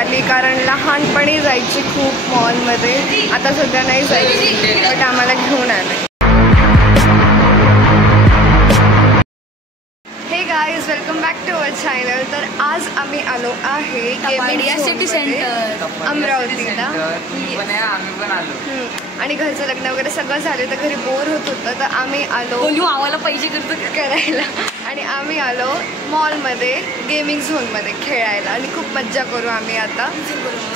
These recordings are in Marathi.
आली, कारण लहानपणी जायची खूप मॉलमध्ये, आता सध्या नाही जायची, बट आम्हाला घेऊन आले. Hey guys, welcome back to our channel. तर आज आम्ही आलो आहे सिटी सेंटर अमरावतीला, आणि घरचं लग्न वगैरे सगळं झालं, तर घरी बोर होत होतं, तर आम्ही आलो आम्हाला पैसे करायला, आणि आम्ही आलो मॉलमध्ये गेमिंग झोनमध्ये खेळायला, आणि खूप मज्जा करू आम्ही आता.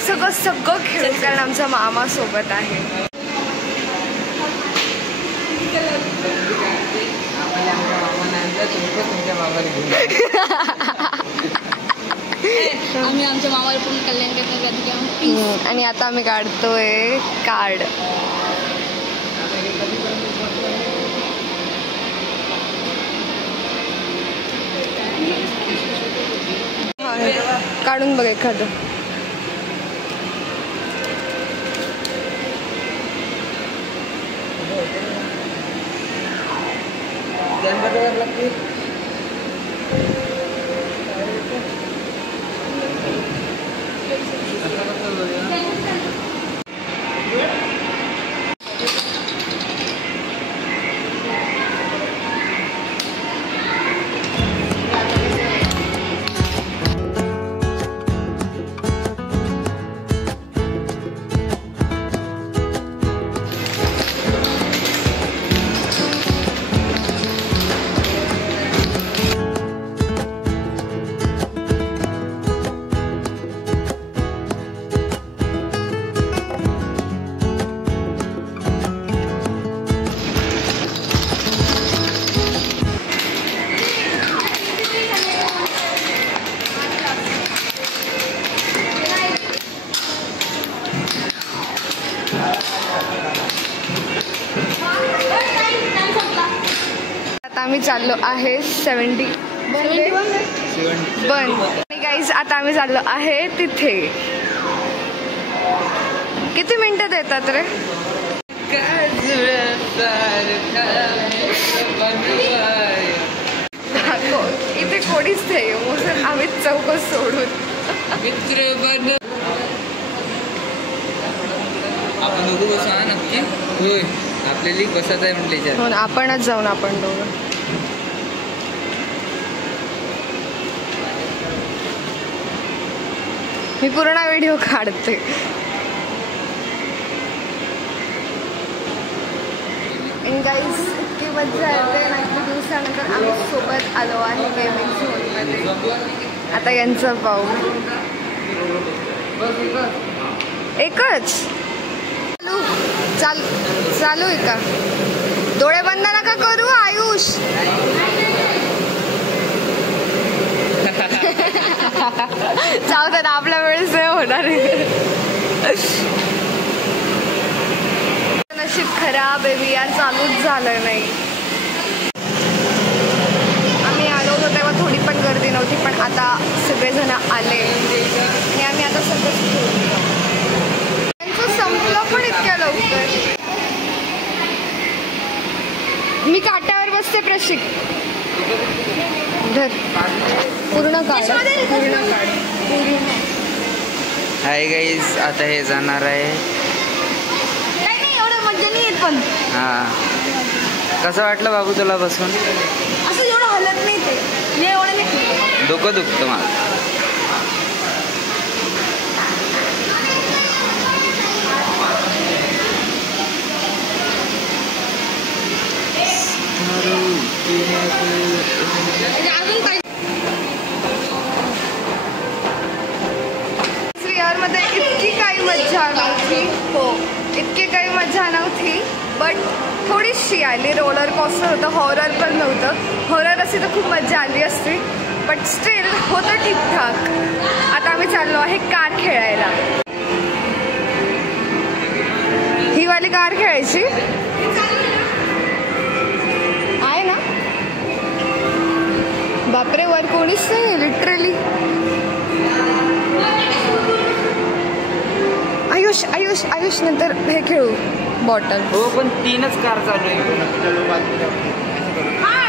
सगळं खेळू, कारण आमचा मामा सोबत आहे. आम्ही आमच्या मामाला पण कल्याण करतो. आणि आता आम्ही काढतोय कार्ड. काढून बघ एखादं. आम्ही चाललो आहे 71 आणि गाईज आता आम्ही चाललो आहे तिथे. किती मिनिटं देतात रे? इथे कोणीच नाही, आम्ही चौक सोडून आपण दोघं बसू ना नक्की. होय, आपल्याला बसत आहे म्हटलं. आपणच जाऊन आपण दोघं. मी पूर्ण व्हिडिओ काढते. गाईज, इतकी मजा येते ना, इतकी दिवसानंतर आम्ही सोबत आलो आहे गेमिंग झोनमध्ये. आता यांचं पाहू. एकच चालू आहे का? डोळे बंद नका करू आयुष. जाऊ दे ना, आपल्या वेळेस होणार आहे. नशीब खराब आहे, यार चालूच झालं नाही. आम्ही आलो होतो तेव्हा थोडी पण गर्दी नव्हती, पण आता सगळेजण आले आणि आम्ही आता सगळं संपलं पण इतक्या लवकर. मी काट्यावर बसते. प्रशिक धर, पूर्ण काढ. हाय गाईज, आता हे जाणार आहे. एवढं मजा नाही येत, पण कसं वाटलं बाबू तुला बसून? असं एवढं हलत नाही ते, एवढं नाही. डोकं दुखतं मला. मध्ये इतकी काही मजा नव्हती. हो, इतकी काही मजा नव्हती, बट थोडीशी आली. रोलर कोस्टर होतं, हॉरर पण नव्हतं. हॉरर असती तर खूप मजा आली असती, बट स्टील होतं ठीकठाक. आता आम्ही चाललो आहे कार खेळायला. ही वाली कार खेळायची आहे ना? बापरे, वर कोणीच नाही लिटरली. आयुष नंतर हे खेळू बॉटल. हो, पण 3च कार चालू आहे.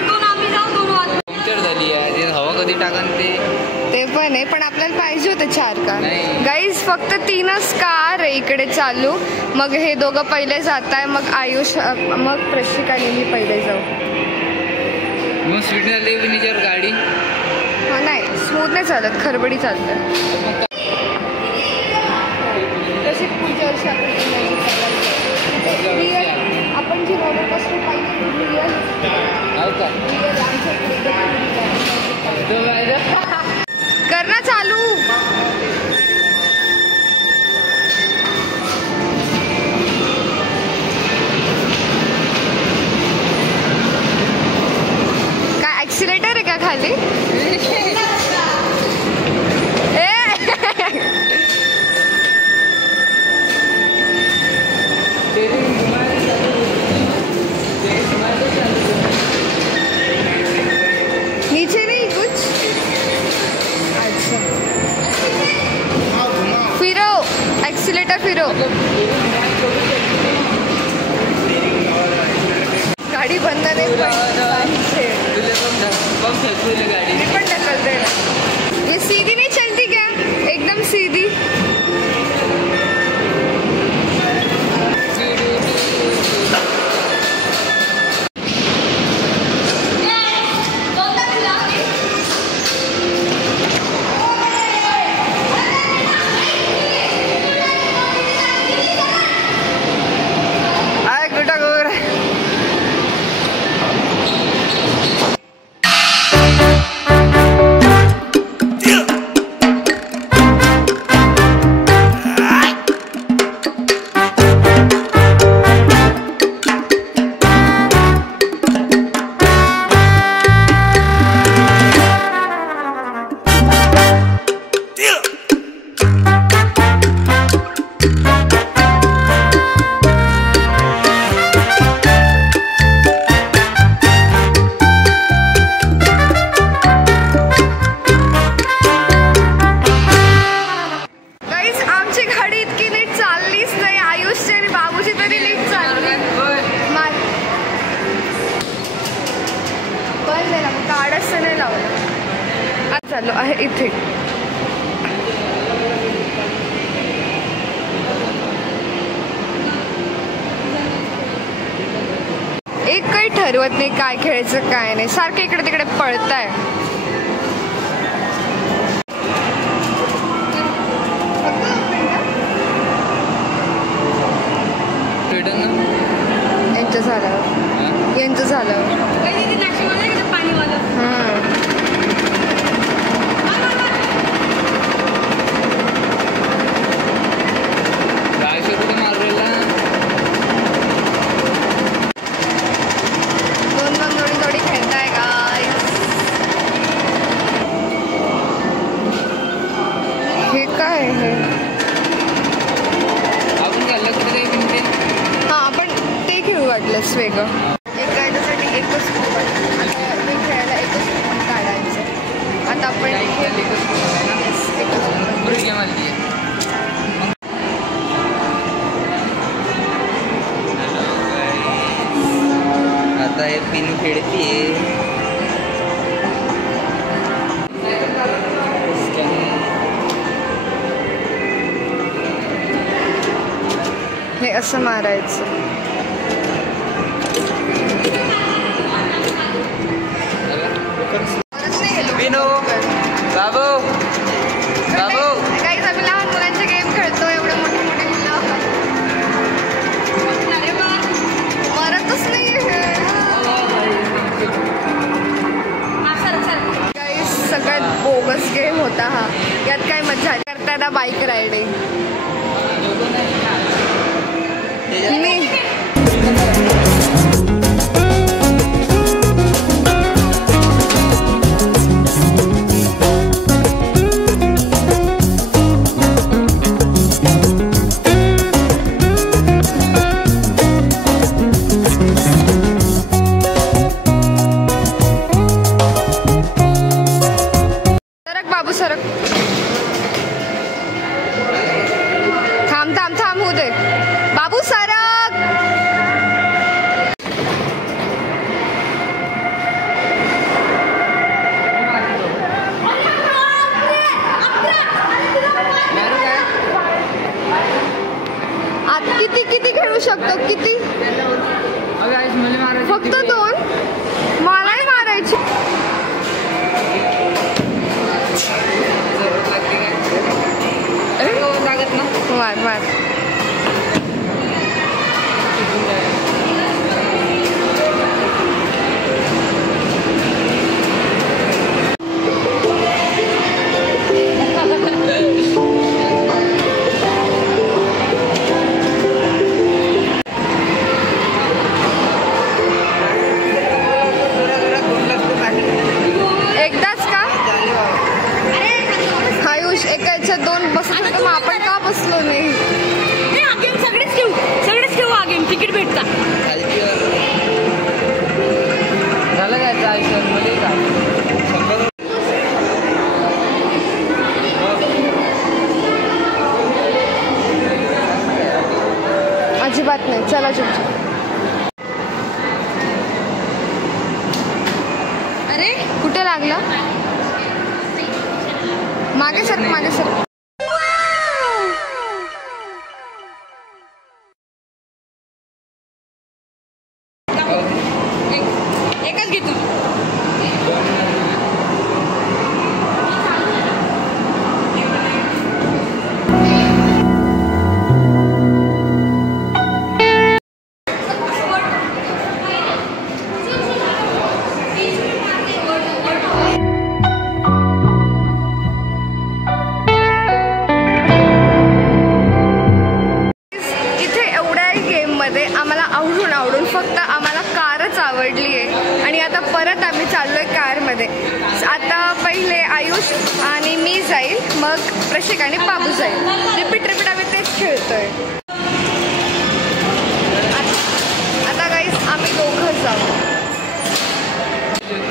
दोन आम्ही जाऊ, दोन पंक्चर झाली आहे. हवा कधी टाकन ते पण पण आहे, पण आपल्याला पाहिजे होते 4 कार. नाही. गाईज फक्त 3च कार आहे इकडे चालू. मग हे दोघं पहिले जात आहे, मग आयुष मग प्रशिका मी पहिले जाऊ. मग स्पीड झाली विनीच्यावर गाडी. हा नाही स्मूथ नाही चालत, खरबडी चालतं. तशी पुढच्या वर्षी आपण जी रोलर कोस्टर पाहिजे करना चालू. काय ऍक्सिलेटर आहे का खाली? नीचे नहीं कुछ. अच्छा फिरो, एक्सीलेटर फिरो. गाडी बंद नाही गाडी मी पण ढकलते ना. ये सीधी नहीं चलती क्या? एकदम सीधी. चाललो आहे इथे. एक काही ठरवत नाही काय खेळायचं काय नाही, सारखं इकडे तिकडे पळताय. यांचं झालं, यांचं झालं. वेगळं एक गायच्यासाठी एकच कूपन, आता मी खेळायला एकच कूपन काढायचं. आता आपण आता हे पिन खेळतीये. हे असं मारायचं. बाबू बाबू काही आम्ही लहान मुलांचे गेम खेळतो, एवढे मोठे मोठे मुलं मरतच नाही. काही सगळ्यात बोगस गेम होता हा. यात काय मजा करताना बाईक रायडिंग. मी सरक. थांब थांब थांब होऊ दे बाबू सरक. शकतो. किती? अबे आयुष मला मारायची. फक्त 2. मलाही मारायची. लागत ना. मार मार. एकदाच का? आयुष एका याच्यात 2 बसत होतो, मग आपण का बसलो नाही? सगळेच घेऊ आगे तिकीट भेटता. झालं काय आयुष्यात मध्ये का? अजिबात नाही. चला चुपचाप. अरे कुठे लागला? मागे सर, मागे सर. एकच घे तू. आम्हाला आवडून फक्त आम्हाला कारच आवडली आहे आणि आता परत आम्ही चाललोय कारमध्ये. आता पहिले आयुष आणि मी जाईल, मग प्रशिक आणि बाबू जाईल. रिपीट आम्ही तेच खेळतोय. आता गाईस आम्ही 2घं जाऊ.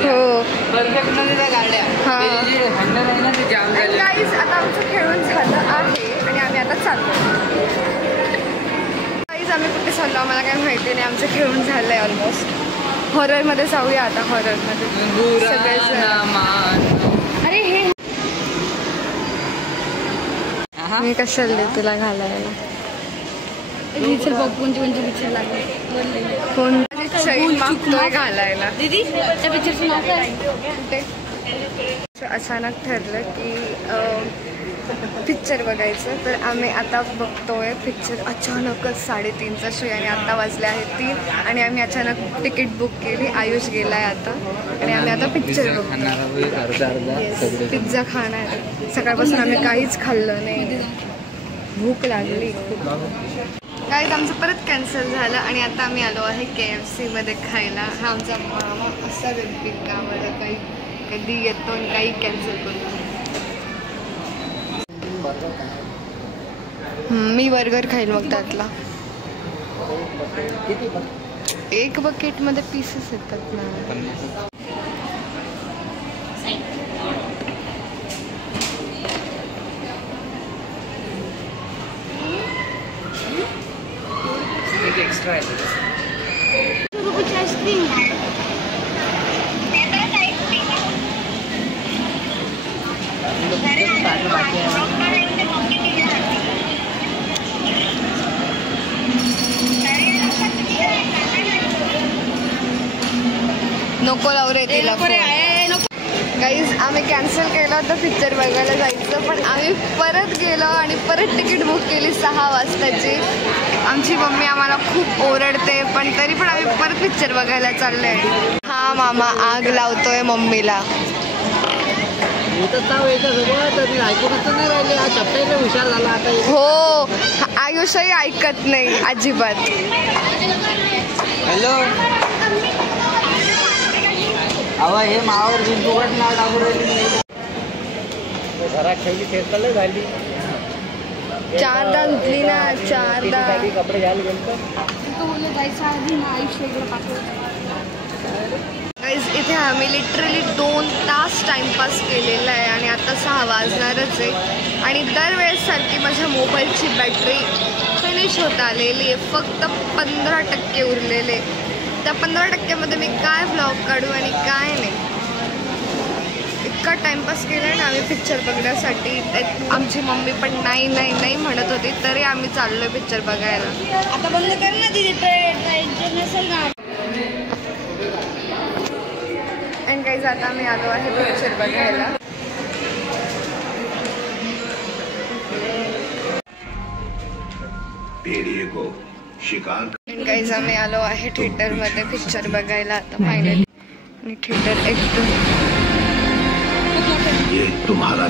हो परफेक्ट मध्ये त्या गाड्या. हां हँडल आहे ना ते जाम झाले. गाईस आता आमचं खेळून झालं आहे आणि आम्ही आता चाललो. आम्ही कुठे चाललो आम्हाला काही माहिती नाही. आमचं खेळून झालंय ऑलमोस्ट. हॉररमध्ये जाऊया आता. हॉररमध्ये अरे हे मी कशाला देऊ तुला घालायला? पिक्चर कोणते पिक्चर लागले? कोण चैन मागतोय घालायला? दीदी त्या पिक्चरचं नाव काय? कुठे? अचानक ठरलं की पिक्चर बघायचं, तर आम्ही आता बघतोय पिक्चर. अचानकच 3:30चा शो आणि आता वाजले आहेत 3 आणि आम्ही अचानक तिकीट बुक केली. आयुष गेलाय आता आणि आम्ही आता पिक्चर बघतो. पिझ्झा खाणार. सकाळपासून आम्ही काहीच खाल्लं नाही, भूक लागली खूप. काही आमचं परत कॅन्सल झालं आणि आता आम्ही आलो आहे KFC मध्ये खायला. हा आमचा मामा असा गावाला काही कधी येतो आणि काही कॅन्सल करतो. मी बर्गर खाईल मग त्यातला. 1 बकेटमध्ये पीसेस येतात ना. एक्स्ट्रा आहे. नको लावरे तिला. गाईज आम्ही कॅन्सल केलं होतं पिक्चर बघायला जायचं, पण आम्ही परत गेलो आणि परत तिकीट बुक केली 6 वाजताची. आमची मम्मी आम्हाला खूप ओरडते, पण तरी पण आम्ही परत पिक्चर बघायला चाललोय. हा मामा आग लावतोय मम्मीला. हुशार झाला आता. हो आयुषही ऐकत नाही अजिबात. हॅलो अवा हे मावर बिंदुगट ना टाकू राहिली. घरात ठेवली फेकल झाली. 4दा धुतली ना. 4दा कपडे घ्यायला गेलो. तू बोलले जायचं आधी ना आयुष्य इकडे पाठवलं. इथे आम्ही लिटरली 2 तास टाइमपास केलेला आहे आणि आता 6 वाजणारच आहे. आणि दरवेळेससारखी माझ्या मोबाईलची बॅटरी फिनिश होत आलेली आहे. फक्त 15% उरलेले. त्या 15%मध्ये मी काय ब्लॉग काढू आणि काय नाही. इतका टाइमपास केला ना आम्ही पिक्चर बघण्यासाठी. आमची मम्मी पण नाही नाही नाही म्हणत होती, तरी आम्ही चाललोय पिक्चर बघायला. आता बंद कर ना तिथे ट्रेन नसेल ना. आणि काही आता आम्ही आलो आहे पिक्चर बघायला. गाईज आम्ही आलो आहे थिएटर मध्ये पिक्चर बघायला आता फायनली. आणि थिएटर एकदम तुम्हाला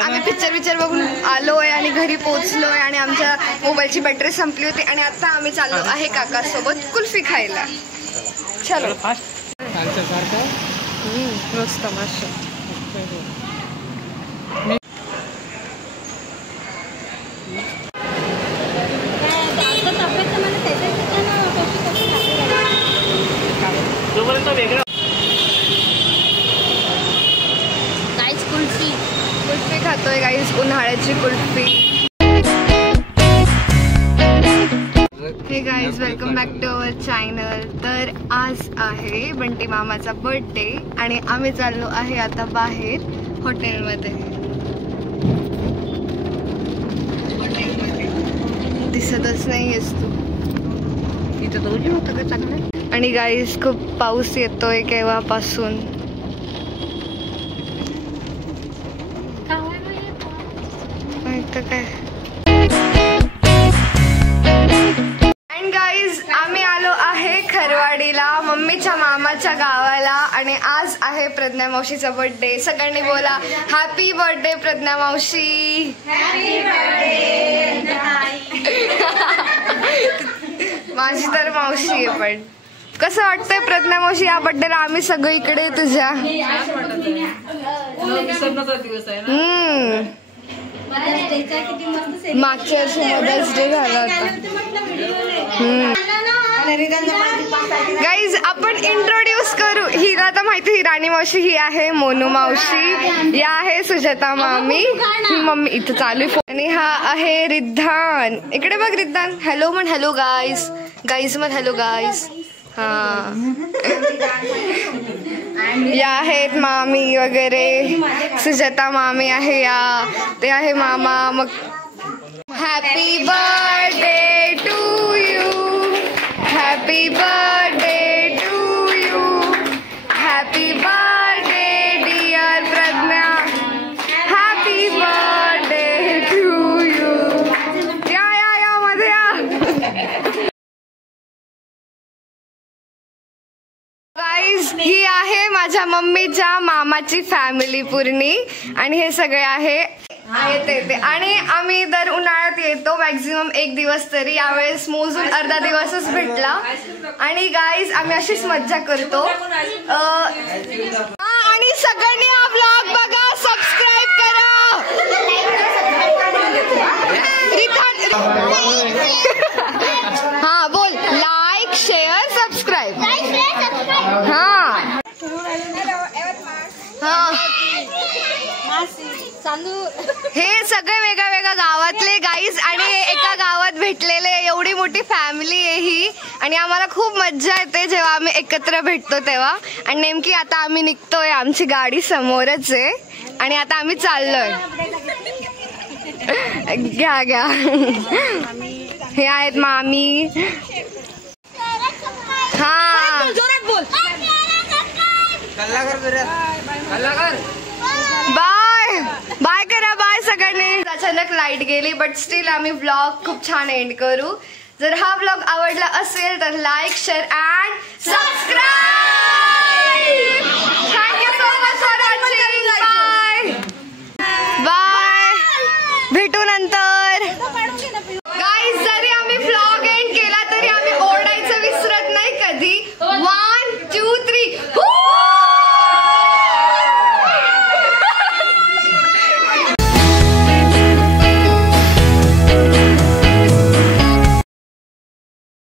आम्ही पिक्चर बघून आलोय आणि घरी पोहोचलोय आणि आमच्या मोबाईलची बॅटरी संपली होती आणि आता आम्ही चाललो आहे काकासोबत कुल्फी खायला. चलो रोज तमाशा. कुल्फी खातोय गाईस, उन्हाळ्याची कुल्फी. Hey guys welcome back to our channel. तर आज आहे बंटी मामाचा बर्थडे आणि आम्ही चाललो आहे आता बाहेर हॉटेलमध्ये. दिसतच नाहीयेस तू इथं, तो होतं का चांगलं. आणि गाईज खूप पाऊस येतोय केव्हापासून. काय अँड गाईज आम्ही आलो आहे खरवाडीला मम्मीच्या मामाच्या गावाला आणि आज आहे प्रज्ञा मावशीचा बर्थडे. सगळ्यांनी बोला हॅपी बर्थडे प्रज्ञा मावशी. माझी तर मावशी आहे. पण कसं वाटतंय प्रज्ञा मावशी या बर्थडेला आम्ही सगळे इकडे तुझ्या. मागच्या वर्षी मदर्स डे झाला होता. गाईज आपण इंट्रोड्यूस करू. हिला तर माहिती, ही राणी मावशी, ही आहे मोनू मावशी, या आहे सुजाता मामी, ही मम्मी इथं चालू आहे. आणि हा आहे रिद्धान. इकडे बघ रिद्धान. हॅलो म्हण. Hello guys. गाईज म्हण हॅलो गाईज. हा या आहेत मामी वगैरे. सुजाता मामी आहे या, ते आहे मामा. मग happy birthday to you, happy birthday to you, happy birthday dear Pragya, happy birthday to you. या मध्ये या. गाईज ही आहे माझ्या मम्मीच्या मामाची फॅमिली पूर्णी आणि हे सगळे आहे ते. आणि आम्ही दर उन्हाळ्यात येतो मॅक्झिमम एक दिवस तरी. यावेळेस मोजून अर्धा दिवसच भेटला. आणि गाईज आम्ही अशीच मज्जा करतो. आणि सगळ्यांनी हा व्लॉग बघा, सबस्क्राईब करा. हा बोल. Like share subscribe. हा हे सगळे वेगळ्या वेगळ्या गावातले गाईज आणि एका गावात भेटलेले. एवढी मोठी फॅमिली आहे ही आणि आम्हाला खूप मज्जा येते जेव्हा आम्ही एकत्र भेटतो तेव्हा. आणि नेमकी आता आम्ही निघतोय, आमची गाडी समोरच आहे आणि आता आम्ही चाललोय. घ्या हे आहेत मामी. हा बाय बाय करा. बाय सगळ्यांनी. अचानक लाईट गेली बट स्टील आम्ही व्लॉग खूप छान एंड करू. जर हा व्लॉग आवडला असेल तर like share and subscribe. Thank you so much for watching. Bye bye. भेटू नंतर.